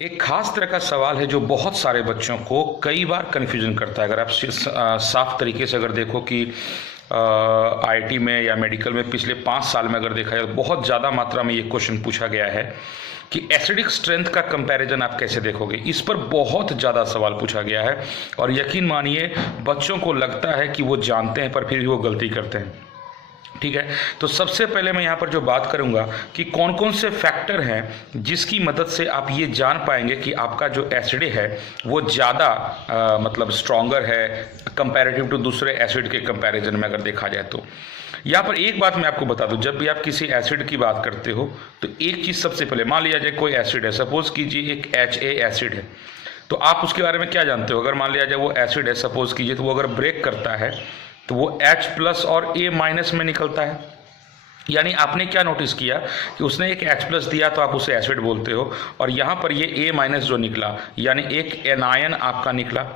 एक खास तरह का सवाल है जो बहुत सारे बच्चों को कई बार कन्फ्यूजन करता है। अगर आप साफ तरीके से अगर देखो कि आईआईटी में या मेडिकल में पिछले 5 साल में अगर देखा जाए तो बहुत ज़्यादा मात्रा में ये क्वेश्चन पूछा गया है कि एसिडिक स्ट्रेंथ का कंपैरिजन आप कैसे देखोगे। इस पर बहुत ज़्यादा सवाल पूछा गया है और यकीन मानिए बच्चों को लगता है कि वो जानते हैं पर फिर भी वो गलती करते हैं। ठीक है, तो सबसे पहले मैं यहाँ पर जो बात करूँगा कि कौन कौन से फैक्टर हैं जिसकी मदद से आप ये जान पाएंगे कि आपका जो एसिड है वो ज़्यादा मतलब स्ट्रॉन्गर है कंपैरेटिव टू दूसरे एसिड के कंपैरिजन में अगर देखा जाए तो। यहाँ पर एक बात मैं आपको बता दूं, जब भी आप किसी एसिड की बात करते हो तो एक चीज़ सबसे पहले मान लिया जाए कोई एसिड है, सपोज कीजिए एक HA एसिड है, तो आप उसके बारे में क्या जानते हो। अगर मान लिया जाए वो एसिड है, सपोज कीजिए, तो वो अगर ब्रेक करता है तो वो H+ और A- में निकलता है। यानी आपने क्या नोटिस किया कि उसने एक H+ दिया तो आप उसे एसिड बोलते हो, और यहाँ पर ये A- जो निकला यानी एक एनायन आपका निकला।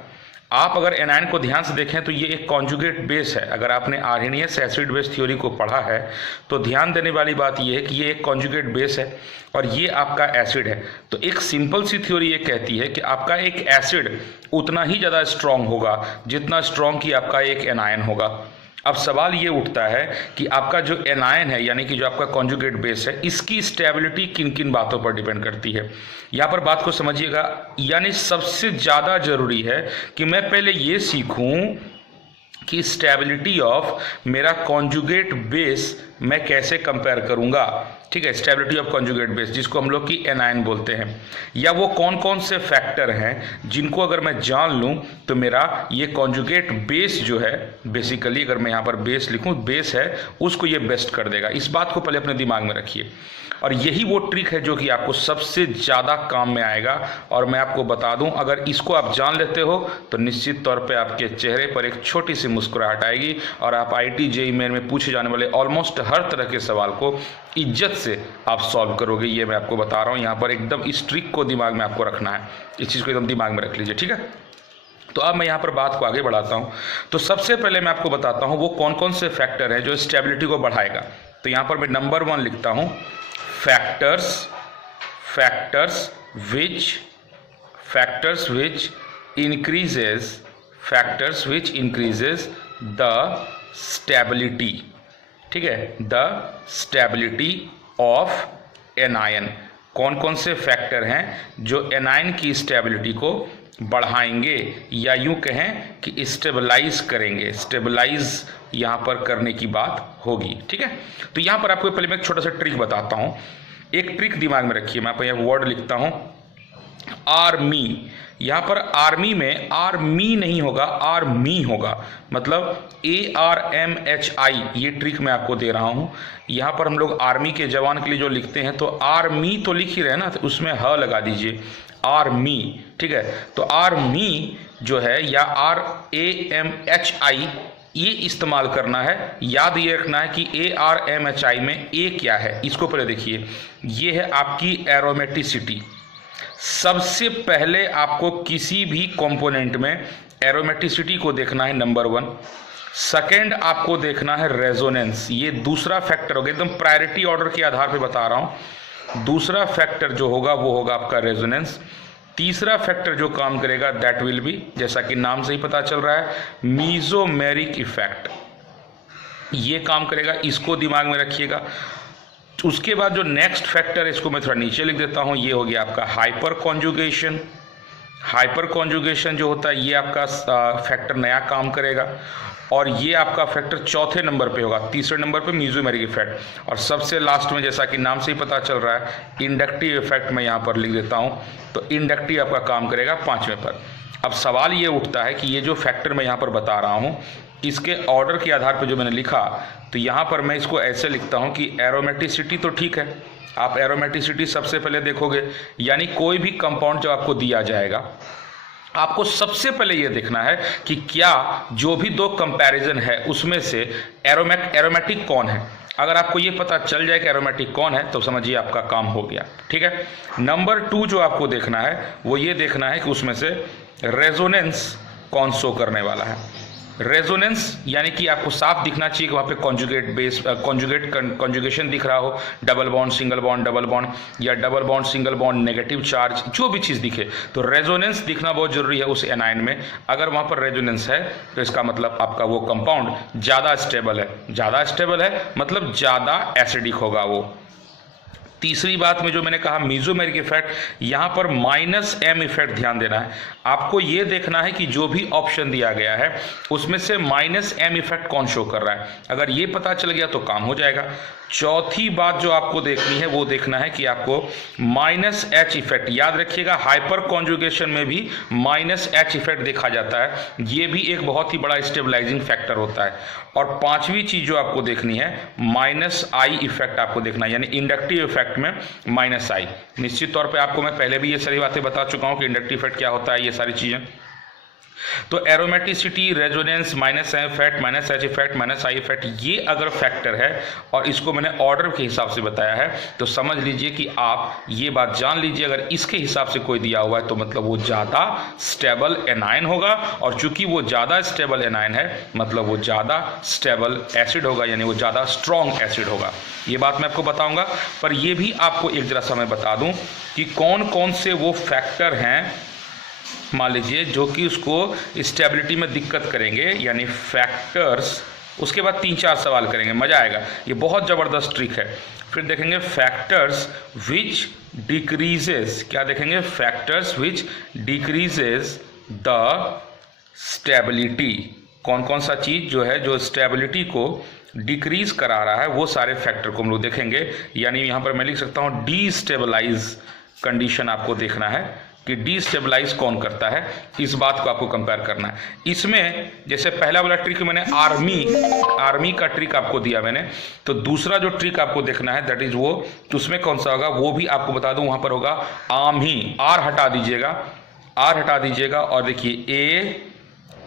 आप अगर एनायन को ध्यान से देखें तो ये एक कॉन्जुगेट बेस है। अगर आपने आर्हेनियस एसिड बेस थ्योरी को पढ़ा है तो ध्यान देने वाली बात ये है कि ये एक कॉन्जुगेट बेस है और ये आपका एसिड है। तो एक सिंपल सी थ्योरी ये कहती है कि आपका एक एसिड उतना ही ज़्यादा स्ट्रॉन्ग होगा जितना स्ट्रॉन्ग कि आपका एक एनायन होगा। अब सवाल ये उठता है कि आपका जो एनायन है यानी कि जो आपका कॉन्जुगेट बेस है, इसकी स्टेबिलिटी किन किन बातों पर डिपेंड करती है। यहाँ पर बात को समझिएगा, यानी सबसे ज़्यादा ज़रूरी है कि मैं पहले ये सीखूं कि स्टेबिलिटी ऑफ मेरा कॉन्जुगेट बेस मैं कैसे कंपेयर करूँगा। ठीक है, स्टेबिलिटी ऑफ कॉन्जुगेट बेस जिसको हम लोग की एनायन बोलते हैं, या वो कौन कौन से फैक्टर हैं जिनको अगर मैं जान लूँ तो मेरा ये कॉन्जुगेट बेस जो है, बेसिकली अगर मैं यहाँ पर बेस लिखूँ, बेस है, उसको ये बेस्ट कर देगा। इस बात को पहले अपने दिमाग में रखिए और यही वो ट्रिक है जो कि आपको सबसे ज़्यादा काम में आएगा। और मैं आपको बता दूं, अगर इसको आप जान लेते हो तो निश्चित तौर पे आपके चेहरे पर एक छोटी सी मुस्कुराहट आएगी और आप IIT JEE मेन में पूछे जाने वाले ऑलमोस्ट हर तरह के सवाल को इज्जत से आप सॉल्व करोगे। ये मैं आपको बता रहा हूँ, यहाँ पर एकदम इस ट्रिक को दिमाग में आपको रखना है, इस चीज़ को एकदम दिमाग में रख लीजिए। ठीक है, तो अब मैं यहाँ पर बात को आगे बढ़ाता हूँ। तो सबसे पहले मैं आपको बताता हूँ वो कौन कौन से फैक्टर हैं जो स्टेबिलिटी को बढ़ाएगा। तो यहाँ पर मैं नंबर 1 लिखता हूँ, factors which increases the stability। ठीक है, द स्टेबिलिटी ऑफ एनायन। कौन कौन से फैक्टर हैं जो एनायन की स्टेबिलिटी को बढ़ाएंगे या यूं कहें कि स्टेबलाइज करेंगे। स्टेबलाइज यहाँ पर करने की बात होगी। ठीक है, तो यहाँ पर आपको पहले मैं एक छोटा सा ट्रिक बताता हूँ। एक ट्रिक दिमाग में रखिए, मैं आपको यहाँ वर्ड लिखता हूँ आर्मी। यहाँ पर आर्मी में आर्मी नहीं होगा, आर्मी होगा, मतलब ARMHI। ये ट्रिक मैं आपको दे रहा हूँ। यहाँ पर हम लोग आर्मी के जवान के लिए जो लिखते हैं तो आर्मी तो लिख ही रहे ना, तो उसमें ह लगा दीजिए, आर्मी। ठीक है, तो आर्मी जो है या RAMHI ये इस्तेमाल करना है। याद ये रखना है कि ARMHI में A क्या है, इसको पहले देखिए। ये है आपकी एरोमेटिसिटी। सबसे पहले आपको किसी भी कंपोनेंट में एरोमेटिसिटी को देखना है, नंबर 1। सेकेंड आपको देखना है रेजोनेंस, ये दूसरा फैक्टर होगा, एकदम प्रायोरिटी ऑर्डर के आधार पे बता रहा हूँ। दूसरा फैक्टर जो होगा वो होगा आपका रेजोनेंस। तीसरा फैक्टर जो काम करेगा दैट विल बी, जैसा कि नाम से ही पता चल रहा है, मीजोमेरिक इफेक्ट। ये काम करेगा, इसको दिमाग में रखिएगा। उसके बाद जो नेक्स्ट फैक्टर है, इसको मैं थोड़ा नीचे लिख देता हूँ, ये हो गया आपका हाइपर कॉन्जुगेशन। हाइपर कॉन्जुगेशन जो होता है ये आपका फैक्टर नया काम करेगा, और ये आपका फैक्टर चौथे नंबर पे होगा। तीसरे नंबर पे मीजोमेरिक इफेक्ट, और सबसे लास्ट में जैसा कि नाम से ही पता चल रहा है इंडक्टिव इफेक्ट मैं यहाँ पर लिख देता हूँ। तो इंडक्टिव आपका काम करेगा 5वें पर। अब सवाल ये उठता है कि ये जो फैक्टर मैं यहाँ पर बता रहा हूँ इसके ऑर्डर के आधार पर जो मैंने लिखा, तो यहाँ पर मैं इसको ऐसे लिखता हूँ कि एरोमेटिसिटी तो ठीक है, आप एरोमेटिसिटी सबसे पहले देखोगे, यानी कोई भी कंपाउंड जो आपको दिया जाएगा आपको सबसे पहले ये देखना है कि क्या जो भी 2 कंपैरिजन है उसमें से एरोमेटिक कौन है। अगर आपको ये पता चल जाए कि एरोमेटिक कौन है तो समझिए आपका काम हो गया। ठीक है, नंबर 2 जो आपको देखना है वो ये देखना है कि उसमें से रेजोनेंस कौन शो करने वाला है। रेजोनेंस यानी कि आपको साफ दिखना चाहिए कि वहाँ पे कॉन्जुगेशन दिख रहा हो, double bond single bond double bond, या double bond single bond negative charge, जो भी चीज़ दिखे तो रेजोनेंस दिखना बहुत जरूरी है उस एनायन में। अगर वहाँ पर रेजोनेंस है तो इसका मतलब आपका वो कंपाउंड ज़्यादा स्टेबल है। ज़्यादा स्टेबल है मतलब ज़्यादा एसिडिक होगा वो। तीसरी बात में जो मैंने कहा मीजोमेरिक इफेक्ट, यहाँ पर -m इफेक्ट ध्यान देना है। आपको ये देखना है कि जो भी ऑप्शन दिया गया है उसमें से -m इफेक्ट कौन शो कर रहा है। अगर ये पता चल गया तो काम हो जाएगा। चौथी बात जो आपको देखनी है वो देखना है कि आपको -h इफेक्ट, याद रखिएगा हाइपर कॉन्जुगेशन में भी -h इफेक्ट देखा जाता है, ये भी एक बहुत ही बड़ा स्टेबलाइजिंग फैक्टर होता है। और पांचवी चीज जो आपको देखनी है -i इफेक्ट आपको देखना है, यानी इंडक्टिव इफेक्ट में -i। निश्चित तौर पे आपको मैं पहले भी ये सारी बातें बता चुका हूं कि इंडक्टिव इफेक्ट क्या होता है, ये सारी चीजें। तो aromaticity, resonance, -m effect, -h effect, -i effect, ये अगर फैक्टर है और इसको मैंने ऑर्डर के हिसाब से बताया है तो समझ लीजिए कि आप ये बात जान लीजिए, अगर इसके हिसाब से कोई दिया हुआ है तो मतलब वो ज़्यादा स्टेबल एनायन होगा, और चूंकि वो ज़्यादा स्टेबल एनायन है मतलब वो ज़्यादा स्टेबल एसिड होगा, यानी वो ज़्यादा स्ट्रॉन्ग एसिड होगा। ये बात मैं आपको बताऊंगा, पर ये भी आपको एक जरा सा मैं बता दूं कि कौन कौन से वो फैक्टर हैं मान लीजिए जो कि उसको स्टेबिलिटी में दिक्कत करेंगे, यानी फैक्टर्स। उसके बाद 3-4 सवाल करेंगे, मजा आएगा, ये बहुत ज़बरदस्त ट्रिक है। फिर देखेंगे फैक्टर्स विच डिक्रीजेस, क्या देखेंगे, factors which decreases the stability. कौन कौन सा चीज़ जो है जो स्टेबिलिटी को डिक्रीज करा रहा है वो सारे फैक्टर को हम लोग देखेंगे। यानी यहाँ पर मैं लिख सकता हूँ डीस्टेबलाइज कंडीशन आपको देखना है कि डीस्टेबलाइज कौन करता है, इस बात को आपको कंपेयर करना है। इसमें जैसे पहला वाला ट्रिक मैंने आर्मी का ट्रिक आपको दिया मैंने, तो दूसरा जो ट्रिक आपको देखना है दैट इज वो, तो उसमें कौन सा होगा वो भी आपको बता दूं, वहां पर होगा आर्मी। आर हटा दीजिएगा और देखिए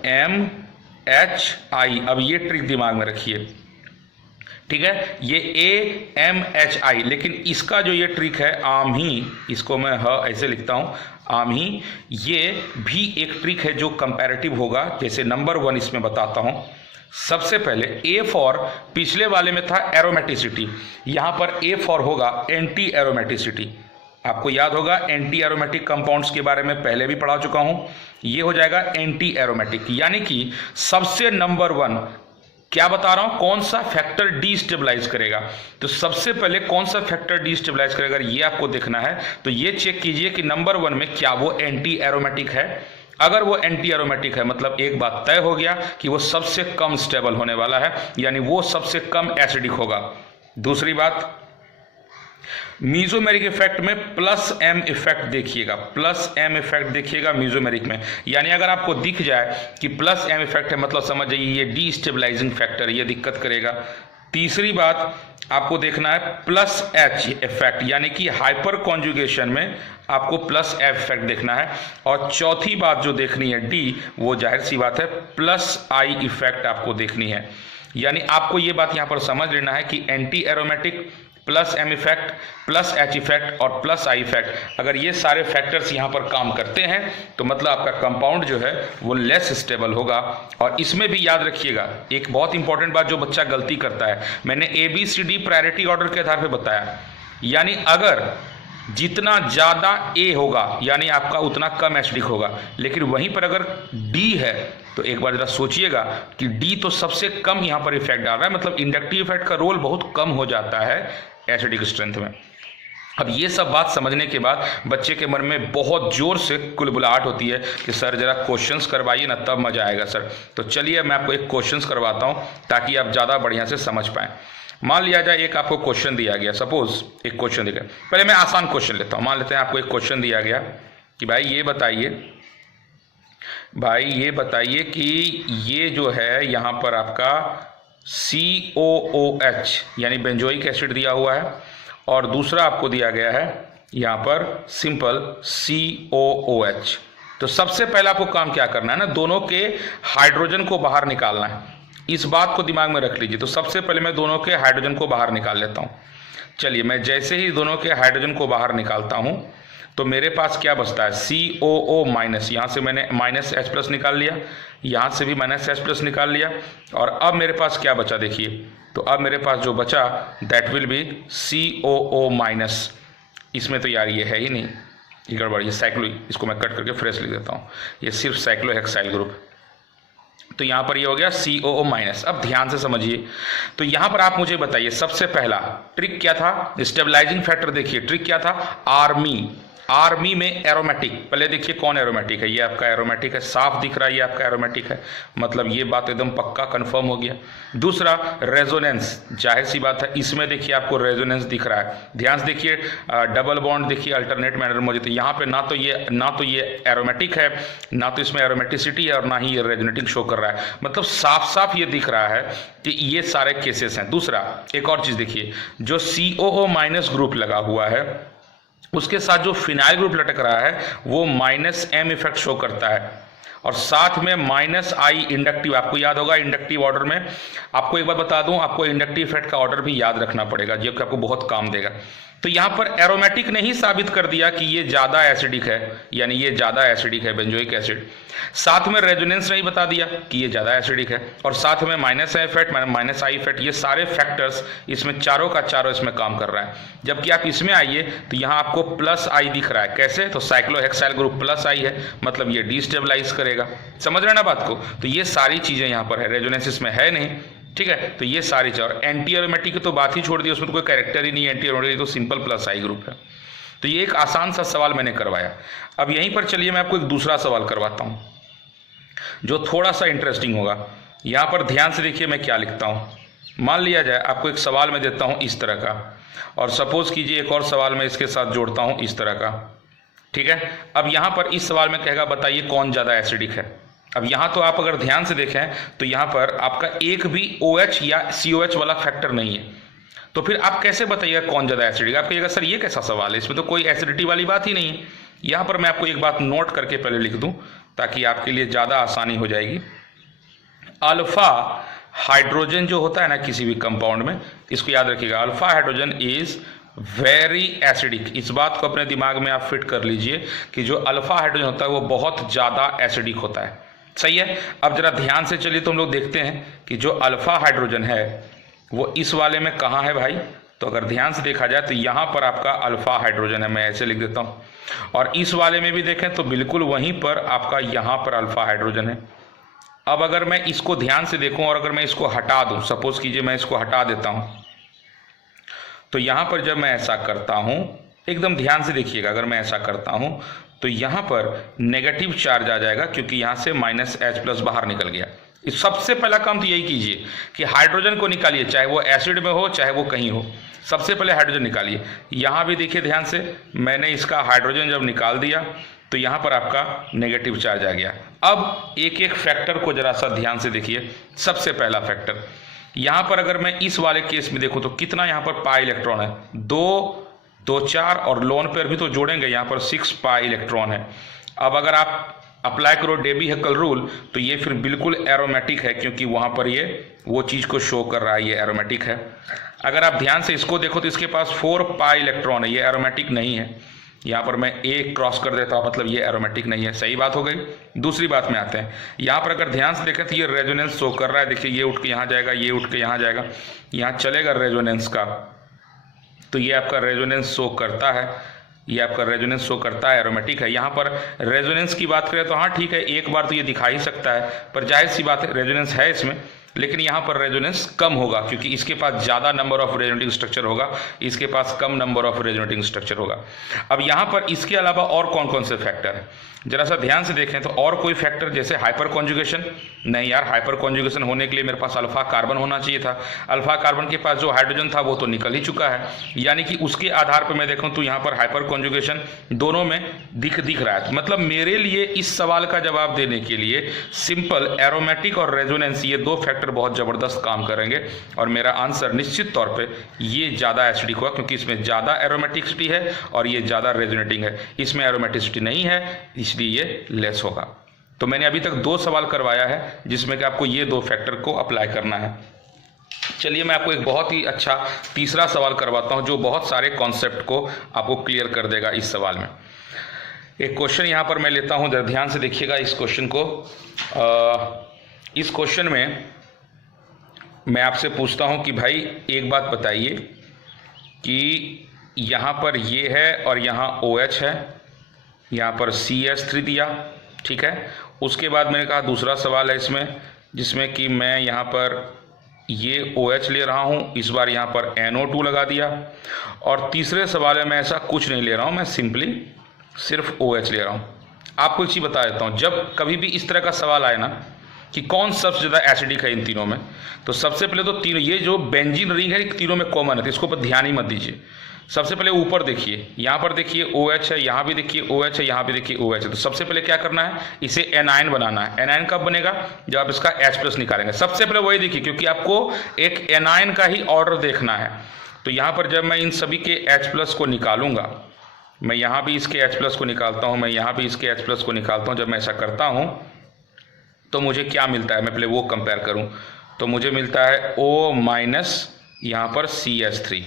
AMHI। अब ये ट्रिक दिमाग में रखिए, ठीक है, ये AMHI, लेकिन इसका जो ये ट्रिक है आम्ही, इसको मैं ऐसे लिखता हूं आम्ही, ये भी एक ट्रिक है जो कंपैरेटिव होगा। जैसे नंबर 1 इसमें बताता हूं। सबसे पहले A फॉर, पिछले वाले में था एरोमेटिसिटी, यहां पर A फॉर होगा एंटी एरोमेटिसिटी। आपको याद होगा एंटी एरोमेटिक कंपाउंड्स के बारे में पहले भी पढ़ा चुका हूं, ये हो जाएगा एंटी एरोमेटिक। यानी कि सबसे नंबर 1 क्या बता रहा हूं, कौन सा फैक्टर डीस्टेबलाइज करेगा। तो सबसे पहले कौन सा फैक्टर डीस्टेबलाइज करेगा ये आपको देखना है। तो ये चेक कीजिए कि नंबर 1 में क्या वो एंटी एरोमेटिक है। अगर वो एंटी एरोमेटिक है मतलब एक बात तय हो गया कि वो सबसे कम स्टेबल होने वाला है, यानी वो सबसे कम एसिडिक होगा। दूसरी बात, मीजोमेरिक इफेक्ट में +m इफेक्ट देखिएगा, मीजोमेरिक में। यानी अगर आपको दिख जाए कि +m इफेक्ट है मतलब समझ जाइए ये डीस्टेबलाइजिंग फैक्टर, ये दिक्कत करेगा। तीसरी बात आपको देखना है +H इफेक्ट, यानी कि हाइपर कॉन्जुगेशन में आपको +F इफेक्ट देखना है। और चौथी बात जो देखनी है D, वो जाहिर सी बात है +I इफेक्ट आपको देखनी है। यानी आपको ये बात यहाँ पर समझ लेना है कि anti aromatic, +M effect, +H effect और +I इफेक्ट, अगर ये सारे फैक्टर्स यहाँ पर काम करते हैं तो मतलब आपका कंपाउंड जो है वो लेस स्टेबल होगा। और इसमें भी याद रखिएगा एक बहुत इंपॉर्टेंट बात जो बच्चा गलती करता है, मैंने ABCD प्रायोरिटी ऑर्डर के आधार पर बताया, यानी अगर जितना ज़्यादा A होगा यानी आपका उतना कम एसिडिक होगा, लेकिन वहीं पर अगर D है तो एक बार जरा सोचिएगा कि D तो सबसे कम यहाँ पर इफेक्ट डाल रहा है, मतलब इंडक्टिव इफेक्ट का रोल बहुत कम हो जाता है एसिडिक स्ट्रेंथ में। अब ये सब बात समझने के बाद बच्चे के मन में बहुत जोर से कुलबुलाहट होती है कि सर जरा क्वेश्चंस करवाइए ना, तब मजा आएगा सर। तो चलिए मैं आपको एक क्वेश्चंस करवाता हूँ ताकि आप ज़्यादा बढ़िया से समझ पाएँ। मान लिया जाए एक आपको क्वेश्चन दिया गया, सपोज एक क्वेश्चन दिया गया, पहले मैं आसान क्वेश्चन लेता हूँ। मान लेते हैं आपको एक क्वेश्चन दिया गया कि भाई ये बताइए कि ये जो है यहाँ पर आपका COOH यानी बेंजोइक एसिड दिया हुआ है, और दूसरा आपको दिया गया है यहाँ पर सिंपल COOH। तो सबसे पहला आपको काम क्या करना है ना, दोनों के हाइड्रोजन को बाहर निकालना है। इस बात को दिमाग में रख लीजिए। तो सबसे पहले मैं दोनों के हाइड्रोजन को बाहर निकाल लेता हूँ। चलिए मैं जैसे ही दोनों के हाइड्रोजन को बाहर निकालता हूँ तो मेरे पास क्या बचता है, COO माइनस, यहाँ से मैंने माइनस H प्लस निकाल लिया, यहाँ से भी माइनस H प्लस निकाल लिया, और अब मेरे पास क्या बचा देखिए, तो अब मेरे पास जो बचा that will be COO minus. इसमें तो यार ये है ही नहीं, ये गड़बड़, ये साइक्लो, इसको मैं कट करके फ्रेश लिख देता हूँ, ये सिर्फ साइक्लोहेक्साइल ग्रुप। तो यहाँ पर ये हो गया COO माइनस। अब ध्यान से समझिए, तो यहाँ पर आप मुझे बताइए सबसे पहला ट्रिक क्या था, स्टेबलाइजिंग फैक्टर देखिए, ट्रिक क्या था, आर्मी में एरोमेटिक। पहले देखिए कौन एरोमेटिक है, ये आपका एरोमेटिक है, साफ दिख रहा है ये आपका एरोमेटिक है, मतलब ये बात एकदम पक्का कंफर्म हो गया। दूसरा रेजोनेंस, जाहिर सी बात है इसमें देखिए आपको रेजोनेंस दिख रहा है, ध्यान से देखिए, डबल बॉन्ड देखिए अल्टरनेट मैनर में मौजूद है। यहाँ पे ना तो ये एरोमेटिक है, ना तो इसमें एरोमेटिसिटी है, और ना ही ये रेजोनेटिंग शो कर रहा है, मतलब साफ साफ ये दिख रहा है कि ये सारे केसेस हैं। दूसरा एक और चीज़ देखिए, जो COO माइनस ग्रुप लगा हुआ है उसके साथ जो फिनाइल ग्रुप लटक रहा है वो -M इफेक्ट शो करता है, और साथ में -I इंडक्टिव। आपको याद होगा इंडक्टिव ऑर्डर में, आपको एक बार बता दूं, आपको इंडक्टिव इफेक्ट का ऑर्डर भी याद रखना पड़ेगा जो कि आपको बहुत काम देगा। तो यहाँ पर एरोमेटिक ने ही साबित कर दिया कि ये ज़्यादा एसिडिक है, यानी ये ज़्यादा एसिडिक है बेंजोइक एसिड। साथ में रेजोनेंस ने ही बता दिया कि ये ज़्यादा एसिडिक है, और साथ में -I इफेक्ट, -I इफेक्ट, ये सारे फैक्टर्स इसमें चारों का चारों इसमें काम कर रहा है। जबकि आप इसमें आइए तो यहाँ आपको +I दिख रहा है, कैसे, तो साइक्लोहेक्साइल ग्रुप +I है, मतलब ये डिस्टेबलाइज करेगा। समझ रहे हैं ना बात को, तो ये सारी चीज़ें यहाँ पर है, रेजोनेंस इसमें है नहीं, ठीक है। तो ये सारी चीज़, और एंटी एरोमेटिक की तो बात ही छोड़ दी, उसमें तो कोई कैरेक्टर ही नहीं है, एंटी एरोमेटिक तो सिंपल +I ग्रुप है। तो ये एक आसान सा सवाल मैंने करवाया। अब यहीं पर चलिए मैं आपको एक दूसरा सवाल करवाता हूँ जो थोड़ा सा इंटरेस्टिंग होगा। यहाँ पर ध्यान से देखिए मैं क्या लिखता हूँ। मान लिया जाए आपको एक सवाल मैं देता हूँ इस तरह का, और सपोज कीजिए एक और सवाल मैं इसके साथ जोड़ता हूँ इस तरह का, ठीक है। अब यहाँ पर इस सवाल में कहेगा बताइए कौन ज़्यादा एसिडिक है। अब यहाँ तो आप अगर ध्यान से देखें तो यहाँ पर आपका एक भी OH या COH वाला फैक्टर नहीं है, तो फिर आप कैसे बताइएगा कौन ज़्यादा एसिडिक। आप कहिएगा सर ये कैसा सवाल है, इसमें तो कोई एसिडिटी वाली बात ही नहीं है। यहाँ पर मैं आपको एक बात नोट करके पहले लिख दूँ ताकि आपके लिए ज़्यादा आसानी हो जाएगी। अल्फा हाइड्रोजन जो होता है ना किसी भी कंपाउंड में, इसको याद रखिएगा, alpha hydrogen is very acidic. इस बात को अपने दिमाग में आप फिट कर लीजिए कि जो अल्फा हाइड्रोजन होता है वो बहुत ज़्यादा एसिडिक होता है, सही है। अब जरा ध्यान से चलिए तो हम लोग देखते हैं कि जो अल्फा हाइड्रोजन है वो इस वाले में कहाँ है भाई। तो अगर ध्यान से देखा जाए तो यहाँ पर आपका अल्फा हाइड्रोजन है, मैं ऐसे लिख देता हूँ, और इस वाले में भी देखें तो बिल्कुल वहीं पर आपका यहाँ पर अल्फा हाइड्रोजन है। अब अगर मैं इसको ध्यान से देखूं और अगर मैं इसको हटा दूं, सपोज कीजिए मैं इसको हटा देता हूं, तो यहाँ पर जब मैं ऐसा करता हूं, एकदम ध्यान से देखिएगा, अगर मैं ऐसा करता हूं तो यहाँ पर नेगेटिव चार्ज आ जाएगा क्योंकि यहाँ से -H+ बाहर निकल गया। इस सबसे पहला काम तो यही कीजिए कि हाइड्रोजन को निकालिए, चाहे वो एसिड में हो चाहे वो कहीं हो, सबसे पहले हाइड्रोजन निकालिए। यहाँ भी देखिए ध्यान से, मैंने इसका हाइड्रोजन जब निकाल दिया तो यहाँ पर आपका नेगेटिव चार्ज आ गया। अब एक एक फैक्टर को जरा सा ध्यान से देखिए। सबसे पहला फैक्टर यहाँ पर अगर मैं इस वाले केस में देखूँ तो कितना यहाँ पर पाई इलेक्ट्रॉन है, 2 4 और लोन पेयर भी तो जोड़ेंगे, यहाँ पर 6 पाई इलेक्ट्रॉन है। अब अगर आप अप्लाई करो डेबी-हैकल रूल तो ये फिर बिल्कुल एरोमेटिक है क्योंकि वहाँ पर ये वो चीज़ को शो कर रहा है, ये एरोमेटिक है। अगर आप ध्यान से इसको देखो तो इसके पास 4 पाई इलेक्ट्रॉन है, ये एरोमेटिक नहीं है। यहाँ पर मैं एक क्रॉस कर देता हूँ, मतलब ये एरोमेटिक नहीं है, सही बात हो गई। दूसरी बात में आते हैं, यहाँ पर अगर ध्यान से देखें तो ये रेजोनेंस शो कर रहा है, देखिए ये उठ के यहाँ जाएगा, ये उठ के यहाँ जाएगा, यहाँ चलेगा रेजोनेंस का, तो ये आपका रेजोनेंस शो करता है, ये आपका रेजोनेंस शो करता है, एरोमेटिक है। यहाँ पर रेजोनेंस की बात करें तो हाँ ठीक है, एक बार तो ये दिखा ही सकता है, पर जाहिर सी बात है रेजोनेंस है इसमें, लेकिन यहाँ पर रेजोनेंस कम होगा क्योंकि इसके पास ज़्यादा नंबर ऑफ रेजोनेटिंग स्ट्रक्चर होगा, इसके पास कम नंबर ऑफ रेजोनेटिंग स्ट्रक्चर होगा। अब यहाँ पर इसके अलावा और कौन कौन से फैक्टर हैं, जरा सा ध्यान से देखें तो और कोई फैक्टर जैसे हाइपर कॉन्जुगेशन, नहीं यार, हाइपर कॉन्जुगेशन होने के लिए मेरे पास अल्फा कार्बन होना चाहिए था। अल्फा कार्बन के पास जो हाइड्रोजन था वो तो निकल ही चुका है, यानी कि उसके आधार पर मैं देखूँ तो यहाँ पर हाइपर कॉन्जुगेशन दोनों में दिख रहा है। मतलब मेरे लिए इस सवाल का जवाब देने के लिए सिंपल एरोमेटिक और रेजोनेंस, ये दो फैक्टर बहुत ज़बरदस्त काम करेंगे, और मेरा आंसर निश्चित तौर पे ये ज़्यादा एसिडिक होगा क्योंकि इसमें ज़्यादा एरोमेटिसिटी है और ये ज़्यादा रेजोनेटिंग है। इसमें एरोमेटिसिटी नहीं है इसलिए ये लेस होगा। तो मैंने अभी तक 2 सवाल करवाया है जिसमें कि आपको ये 2 फैक्टर को अप्लाई करना है। चलिए मैं आपको एक बहुत ही अच्छा तीसरा सवाल करवाता हूँ जो बहुत सारे कॉन्सेप्ट को आपको क्लियर कर देगा इस सवाल में। एक क्वेश्चन यहाँ पर मैं लेता हूँ, जरा ध्यान से देखिएगा इस क्वेश्चन को। इस क्वेश्चन में मैं आपसे पूछता हूँ कि भाई एक बात बताइए कि यहाँ पर ये है और यहाँ OH है, यहाँ पर CH3 दिया, ठीक है। उसके बाद मैंने कहा दूसरा सवाल है इसमें, जिसमें कि मैं यहाँ पर ये OH ले रहा हूँ, इस बार यहाँ पर NO2 लगा दिया। और तीसरे सवाल में मैं ऐसा कुछ नहीं ले रहा हूँ, मैं सिंपली सिर्फ OH ले रहा हूँ। आपको एक चीज़ बता देता हूँ, जब कभी भी इस तरह का सवाल आए ना कि कौन सबसे ज़्यादा एसिडिक है इन तीनों में, तो सबसे पहले तो तीनों, ये जो बेंजीन रिंग है तीनों में कॉमन है, तो इसको पर ध्यान ही मत दीजिए। सबसे पहले ऊपर देखिए, यहाँ पर देखिए OH है, यहाँ भी देखिए OH है, यहाँ भी देखिए OH है। तो सबसे पहले क्या करना है, इसे एनायन बनाना है। एनायन कब बनेगा, जब आप इसका H+ निकालेंगे। सबसे पहले वही देखिए, क्योंकि आपको एक एनायन का ही ऑर्डर देखना है। तो यहाँ पर जब मैं इन सभी के H+ को निकालूंगा, मैं यहाँ भी इसके H+ को निकालता हूँ, मैं यहाँ भी इसके H+ को निकालता हूँ। जब मैं ऐसा करता हूँ तो मुझे क्या मिलता है, मैं पहले वो कंपेयर करूँ। तो मुझे मिलता है O- यहाँ पर CH3।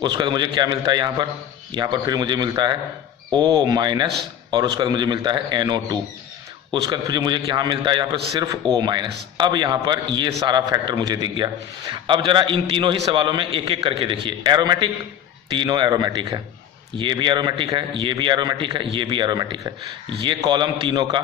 उसके बाद मुझे क्या मिलता है यहाँ पर फिर मुझे मिलता है O- और उसके बाद मुझे मिलता है NO2। उसके बाद फिर मुझे क्या मिलता है यहाँ पर सिर्फ O-। अब यहाँ पर ये सारा फैक्टर मुझे दिख गया। अब जरा इन तीनों ही सवालों में एक एक करके देखिए। एरोमेटिक, तीनों एरोमेटिक है, ये भी एरोमेटिक है, ये भी एरोमेटिक है, ये भी एरोमेटिक है। ये कॉलम तीनों का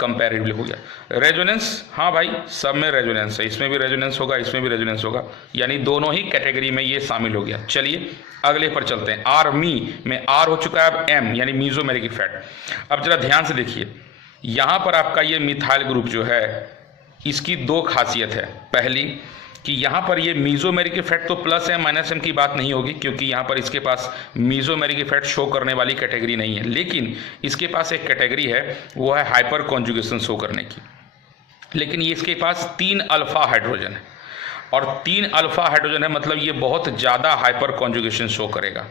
कंपैरेटिवली हो गया। रेजोनेंस, हाँ भाई सब में रेजोनेंस है, इसमें भी रेजोनेंस होगा, इसमें भी रेजोनेंस होगा, यानी दोनों ही कैटेगरी में ये शामिल हो गया। चलिए अगले पर चलते हैं। आर्मी में R हो चुका है, अब M यानी मीजोमेरिक इफेक्ट। अब जरा ध्यान से देखिए, यहाँ पर आपका ये मिथाइल ग्रुप जो है, इसकी दो खासियत है। पहली कि यहाँ पर ये मीजोमेरिक इफेक्ट तो +M -M की बात नहीं होगी, क्योंकि यहाँ पर इसके पास मीजोमेरिक इफेक्ट शो करने वाली कैटेगरी नहीं है। लेकिन इसके पास एक कैटेगरी है, वो है हाइपर कॉन्जुगेशन शो करने की। लेकिन ये इसके पास 3 अल्फा हाइड्रोजन है, और 3 अल्फा हाइड्रोजन है, मतलब ये बहुत ज़्यादा हाइपर कॉन्जुगेशन शो करेगा,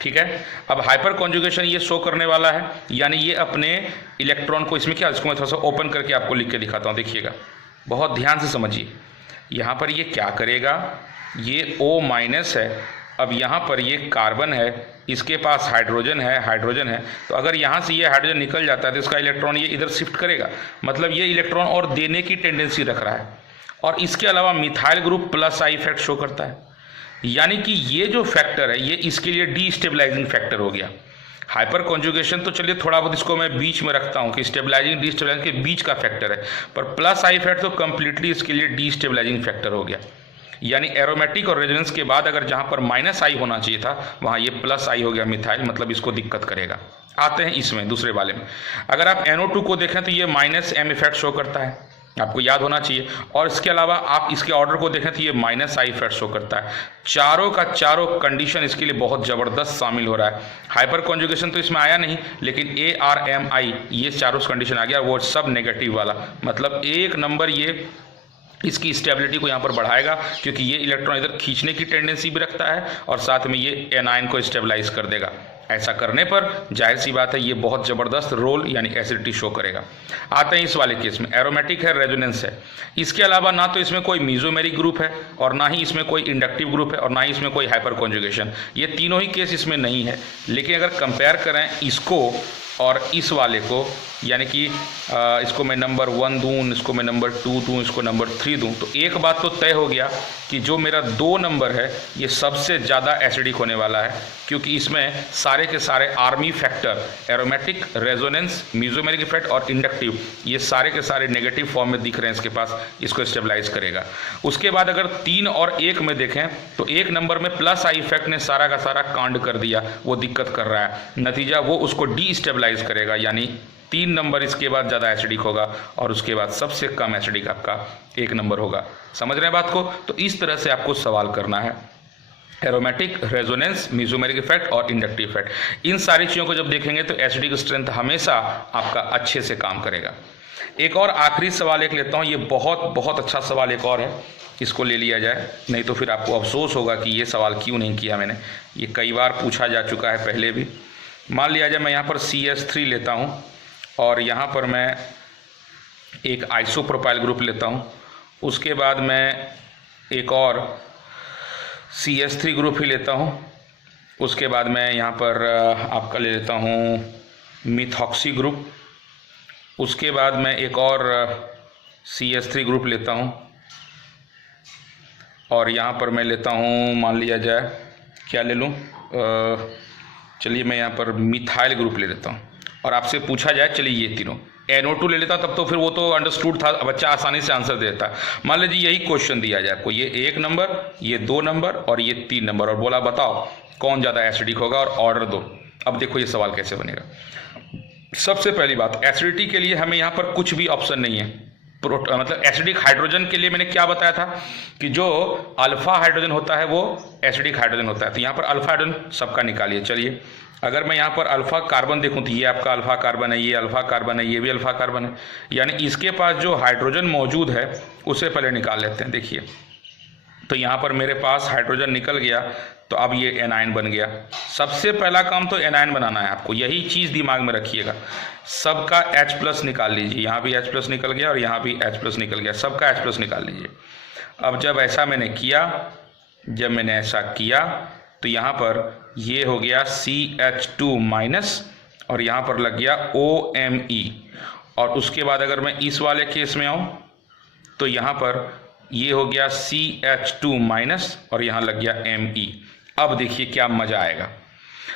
ठीक है। अब हाइपर कॉन्जुगेशन ये शो करने वाला है, यानी ये अपने इलेक्ट्रॉन को, इसमें क्या, इसको मैं थोड़ा सा ओपन करके आपको लिख के दिखाता हूँ, देखिएगा, बहुत ध्यान से समझिए। यहाँ पर ये क्या करेगा, ये O- है। अब यहाँ पर ये कार्बन है, इसके पास हाइड्रोजन है, तो अगर यहाँ से ये हाइड्रोजन निकल जाता है तो इसका इलेक्ट्रॉन ये इधर शिफ्ट करेगा, मतलब ये इलेक्ट्रॉन और देने की टेंडेंसी रख रहा है। और इसके अलावा methyl group +I effect show करता है, यानी कि ये जो फैक्टर है ये इसके लिए डीस्टेबलाइजिंग फैक्टर हो गया। हाइपर कॉन्जुगेशन तो चलिए थोड़ा बहुत इसको मैं बीच में रखता हूँ कि स्टेबलाइजिंग डीस्टेबलाइजिंग के बीच का फैक्टर है, पर +I इफेक्ट तो कंप्लीटली इसके लिए डीस्टेबलाइजिंग फैक्टर हो गया। यानी एरोमेटिक और रेजोनेंस के बाद अगर जहाँ पर -I होना चाहिए था, वहाँ ये +I हो गया मिथाइल, मतलब इसको दिक्कत करेगा। आते हैं इसमें दूसरे वाले में। अगर आप NO2 को देखें तो ये -M इफेक्ट शो करता है, आपको याद होना चाहिए। और इसके अलावा आप इसके ऑर्डर को देखें तो ये -I इफेक्ट शो करता है। चारों का चारों कंडीशन इसके लिए बहुत ज़बरदस्त शामिल हो रहा है। हाइपर कॉन्जुगेशन तो इसमें आया नहीं, लेकिन ARMI ये चारों कंडीशन आ गया, वो सब नेगेटिव वाला, मतलब एक नंबर ये इसकी स्टेबिलिटी को यहाँ पर बढ़ाएगा, क्योंकि ये इलेक्ट्रॉन इधर खींचने की टेंडेंसी भी रखता है और साथ में ये एनायन को स्टेबलाइज कर देगा। ऐसा करने पर जाहिर सी बात है ये बहुत ज़बरदस्त रोल यानी एसिडिटी शो करेगा। आते हैं इस वाले केस में, एरोमेटिक है, रेजोनेंस है। इसके अलावा ना तो इसमें कोई मीजोमेरिक ग्रुप है, और ना ही इसमें कोई इंडक्टिव ग्रुप है, और ना ही इसमें कोई हाइपर कॉन्जुगेशन। ये तीनों ही केस इसमें नहीं है। लेकिन अगर कंपेयर करें इसको और इस वाले को, यानी कि इसको मैं नंबर 1 दूँ, इसको मैं नंबर 2 दूँ, इसको नंबर 3 दूँ, तो एक बात तो तय हो गया कि जो मेरा 2 नंबर है ये सबसे ज़्यादा एसिडिक होने वाला है, क्योंकि इसमें सारे के सारे army factor, aromatic, resonance, mesomeric effect और इंडक्टिव, ये सारे के सारे नेगेटिव फॉर्म में दिख रहे हैं इसके पास, इसको स्टेबलाइज करेगा। उसके बाद अगर 3 और 1 में देखें तो 1 नंबर में +I इफेक्ट ने सारा का सारा कांड कर दिया, वो दिक्कत कर रहा है, नतीजा वो उसको डीस्टेबलाइज करेगा, यानी 3 नंबर इसके बाद ज़्यादा एसिडिक होगा, और उसके बाद सबसे कम एसिडिक आपका 1 नंबर होगा। समझ रहे हैं बात को? तो इस तरह से आपको सवाल करना है। एरोमेटिक, रेजोनेंस, मीजोमेरिक इफेक्ट और इंडक्टिव इफेक्ट, इन सारी चीज़ों को जब देखेंगे तो एसिडिक स्ट्रेंथ हमेशा आपका अच्छे से काम करेगा। एक और आखिरी सवाल एक लेता हूँ, ये बहुत अच्छा सवाल एक और है, इसको ले लिया जाए, नहीं तो फिर आपको अफसोस होगा कि ये सवाल क्यों नहीं किया मैंने। ये कई बार पूछा जा चुका है पहले भी। मान लिया जाए मैं यहाँ पर CH3 लेता हूँ, और यहाँ पर मैं एक आइसोप्रोपाइल ग्रुप लेता हूँ, उसके बाद मैं एक और CH3 ग्रुप ही लेता हूँ, उसके बाद मैं यहाँ पर आपका ले लेता हूँ मिथॉक्सी ग्रुप, उसके बाद मैं एक और CH3 ग्रुप लेता हूँ, और यहाँ पर मैं लेता हूँ, मान लिया जाए क्या ले लूँ, चलिए मैं यहाँ पर मिथाइल ग्रुप ले लेता हूँ। और आपसे पूछा जाए चलिए ये तीनों NO2 ले लेता, तब तो फिर वो तो अंडरस्टूड था, बच्चा आसानी से आंसर दे देता। मान लीजिए यही क्वेश्चन दिया जाए आपको, ये 1 नंबर, ये 2 नंबर और ये 3 नंबर, और बोला बताओ कौन ज़्यादा एसिडिक होगा और ऑर्डर दो। अब देखो ये सवाल कैसे बनेगा। सबसे पहली बात, एसिडिटी के लिए हमें यहाँ पर कुछ भी ऑप्शन नहीं है। मतलब एसिडिक हाइड्रोजन के लिए मैंने क्या बताया था कि जो अल्फा हाइड्रोजन होता है वो एसिडिक हाइड्रोजन होता है। तो यहाँ पर अल्फा हाइड्रोजन सबका निकालिए। चलिए अगर मैं यहाँ पर अल्फा कार्बन देखूँ तो ये आपका अल्फा कार्बन है, ये अल्फा कार्बन है, ये भी अल्फा कार्बन है, यानी इसके पास जो हाइड्रोजन मौजूद है उसे पहले निकाल लेते हैं। देखिए तो यहाँ पर मेरे पास हाइड्रोजन निकल गया, तो अब ये एनायन बन गया। सबसे पहला काम तो एनायन बनाना है आपको, यही चीज़ दिमाग में रखिएगा। सबका H+ निकाल लीजिए, यहाँ भी H+ निकल गया और यहाँ भी H+ निकल गया, सबका H+ निकाल लीजिए। अब जब ऐसा मैंने किया, तो यहाँ पर ये हो गया CH2- और यहाँ पर लग गया OMe। और उसके बाद अगर मैं इस वाले केस में आऊँ तो यहाँ पर ये हो गया CH2- और यहाँ लग गया Me। अब देखिए क्या मजा आएगा।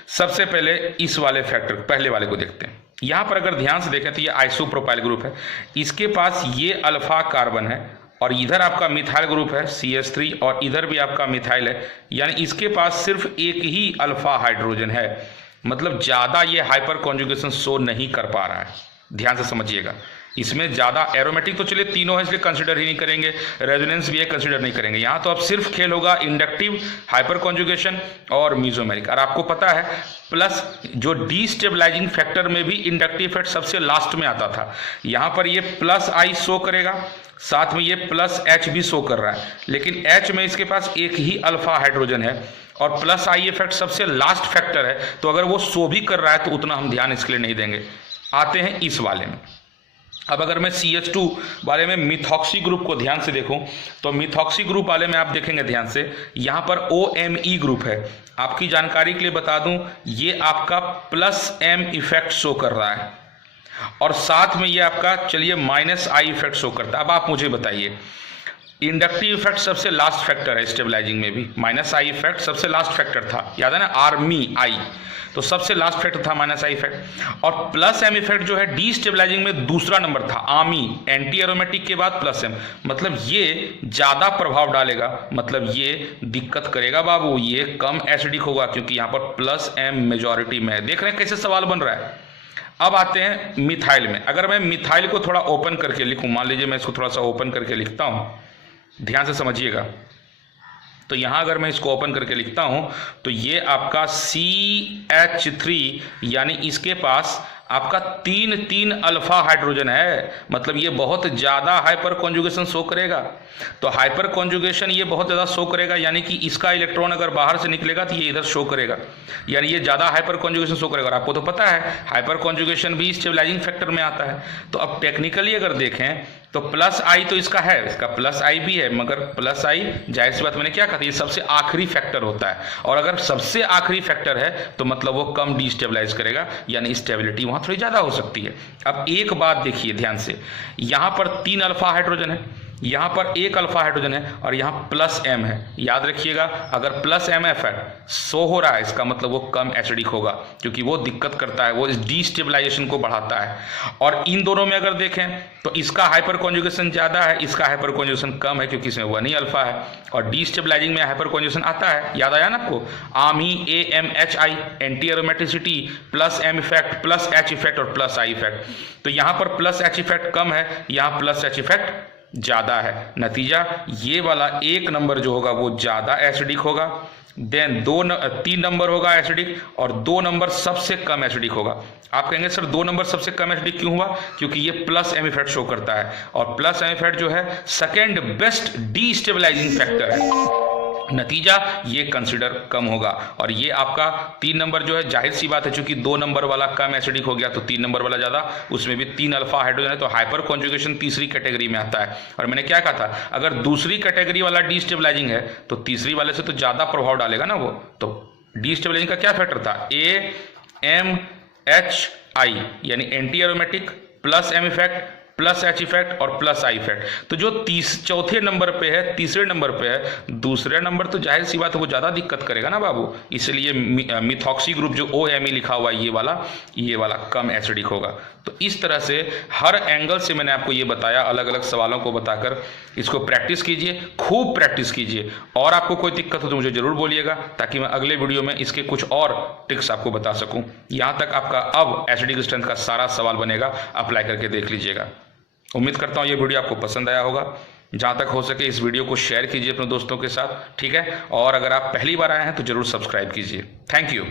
सबसे पहले इस वाले फैक्टर पहले वाले को देखते हैं। यहाँ पर अगर ध्यान से देखें तो ये आइसोप्रोपाइल ग्रुप है, इसके पास ये अल्फा कार्बन है और इधर आपका मिथाइल ग्रुप है CH3 और इधर भी आपका मिथाइल है, यानी इसके पास सिर्फ एक ही अल्फा हाइड्रोजन है। मतलब ज़्यादा ये हाइपर कॉन्जुगेशन शो नहीं कर पा रहा है। ध्यान से समझिएगा, इसमें ज़्यादा एरोमेटिक तो चलिए तीनों है इसलिए कंसिडर ही नहीं करेंगे, रेजोनेंस भी है कंसिडर नहीं करेंगे। यहाँ तो अब सिर्फ खेल होगा इंडक्टिव, हाइपर कॉन्जुगेशन और मीजोमेरिक। और आपको पता है प्लस जो डीस्टेबलाइजिंग फैक्टर में भी इंडक्टिव इफेक्ट सबसे लास्ट में आता था। यहाँ पर ये +I शो करेगा, साथ में ये +H भी शो कर रहा है, लेकिन H में इसके पास एक ही अल्फा हाइड्रोजन है और +I इफेक्ट सबसे लास्ट फैक्टर है, तो अगर वो शो भी कर रहा है तो उतना हम ध्यान इसके लिए नहीं देंगे। आते हैं इस वाले में। अब अगर मैं CH2 वाले में मिथॉक्सी ग्रुप को ध्यान से देखूं तो मिथॉक्सी ग्रुप वाले में आप देखेंगे ध्यान से, यहाँ पर OMe ग्रुप है। आपकी जानकारी के लिए बता दूं, ये आपका +M इफेक्ट शो कर रहा है और साथ में ये आपका चलिए -I इफेक्ट शो करता है। अब आप मुझे बताइए, इंडक्टिव इफेक्ट सबसे लास्ट फैक्टर है स्टेबलाइजिंग में भी, -I इफेक्ट सबसे लास्ट फैक्टर था, याद है ना, RMI, तो सबसे लास्ट फैक्टर था -I इफेक्ट। और +M इफेक्ट जो है डीस्टेबलाइजिंग में दूसरा नंबर था, AMI, एंटी एरोमेटिक के बाद +M। मतलब ये ज़्यादा प्रभाव डालेगा, मतलब ये दिक्कत करेगा बाबू, ये कम एसिडिक होगा क्योंकि यहाँ पर +M मेजॉरिटी में है। देख रहे हैं कैसे सवाल बन रहा है। अब आते हैं मिथाइल में। अगर मैं मिथाइल को थोड़ा ओपन करके लिखूँ, मान लीजिए मैं इसको थोड़ा सा ओपन करके लिखता हूँ, ध्यान से समझिएगा। तो यहाँ अगर मैं इसको ओपन करके लिखता हूँ तो ये आपका CH3, यानी इसके पास आपका 3 अल्फा हाइड्रोजन है, मतलब ये बहुत ज़्यादा हाइपर कॉन्जुगेशन शो करेगा। तो हाइपर कॉन्जुगेशन ये बहुत ज़्यादा शो करेगा, यानी कि इसका इलेक्ट्रॉन अगर बाहर से निकलेगा तो ये इधर शो करेगा, यानी ये ज़्यादा हाइपर कॉन्जुगेशन शो करेगा। और आपको तो पता है हाइपर कॉन्जुगेशन भी स्टेबलाइजिंग फैक्टर में आता है। तो अब टेक्निकली अगर देखें तो +I तो इसका है, इसका +I भी है, मगर +I जाहिर सी बात मैंने क्या कहा था, ये सबसे आखिरी फैक्टर होता है, और अगर सबसे आखिरी फैक्टर है तो मतलब वो कम डिस्टेबलाइज करेगा, यानी स्टेबिलिटी वहाँ थोड़ी ज़्यादा हो सकती है। अब एक बात देखिए ध्यान से, यहाँ पर 3 अल्फा हाइड्रोजन है, यहाँ पर 1 अल्फा हाइड्रोजन है और यहाँ +M है। याद रखिएगा, अगर +M इफेक्ट शो हो रहा है इसका मतलब वो कम एसिडिक होगा, क्योंकि वो दिक्कत करता है, वो डीस्टेबलाइजेशन को बढ़ाता है। और इन दोनों में अगर देखें तो इसका हाइपर कॉन्जुगेशन ज़्यादा है, इसका हाइपर कॉन्जुगेशन कम है, क्योंकि इसमें 1 ही अल्फा है। और डीस्टेबलाइजिंग में हाइपर कॉन्जुगेशन आता है, याद आया ना आपको, AMI, AMHI, anti aromaticity, +M effect, +H effect और +I इफेक्ट। तो यहाँ पर +H इफेक्ट कम है, यहाँ +H इफेक्ट ज़्यादा है। नतीजा ये वाला 1 नंबर जो होगा वो ज़्यादा एसिडिक होगा, देन 3 नंबर होगा एसिडिक और 2 नंबर सबसे कम एसिडिक होगा। आप कहेंगे सर 2 नंबर सबसे कम एसिडिक क्यों हुआ? क्योंकि ये +M इफेक्ट शो करता है, और +M इफेक्ट जो है सेकेंड बेस्ट डीस्टेबलाइजिंग फैक्टर है। नतीजा ये कंसिडर कम होगा। और ये आपका 3 नंबर जो है, जाहिर सी बात है चूंकि 2 नंबर वाला कम एसिडिक हो गया तो 3 नंबर वाला ज़्यादा, उसमें भी 3 अल्फा हाइड्रोजन है, तो हाइपर कॉन्जुगेशन तीसरी कैटेगरी में आता है। और मैंने क्या कहा था, अगर दूसरी कैटेगरी वाला डीस्टेबलाइजिंग है तो तीसरी वाले से तो ज़्यादा प्रभाव डालेगा ना वो। तो डीस्टेबलाइजिंग का क्या फैक्टर था, AMHI आई, यानी anti aromatic plus M effect plus H effect और प्लस आई इफेक्ट। तो जो चौथे नंबर पे है, तीसरे नंबर पे है, दूसरे नंबर तो जाहिर सी बात है वो ज़्यादा दिक्कत करेगा ना बाबू, इसलिए मिथॉक्सी ग्रुप जो OMe लिखा हुआ है ये वाला कम एसिडिक होगा। तो इस तरह से हर एंगल से मैंने आपको ये बताया, अलग अलग सवालों को बताकर इसको प्रैक्टिस कीजिए, खूब प्रैक्टिस कीजिए। और आपको कोई दिक्कत हो तो मुझे ज़रूर बोलिएगा, ताकि मैं अगले वीडियो में इसके कुछ और ट्रिक्स आपको बता सकूँ। यहाँ तक आपका अब एसिडिक स्ट्रेंथ का सारा सवाल बनेगा, अप्लाई करके देख लीजिएगा। उम्मीद करता हूँ ये वीडियो आपको पसंद आया होगा। जहाँ तक हो सके इस वीडियो को शेयर कीजिए अपने दोस्तों के साथ, ठीक है। और अगर आप पहली बार आए हैं तो ज़रूर सब्सक्राइब कीजिए। Thank you.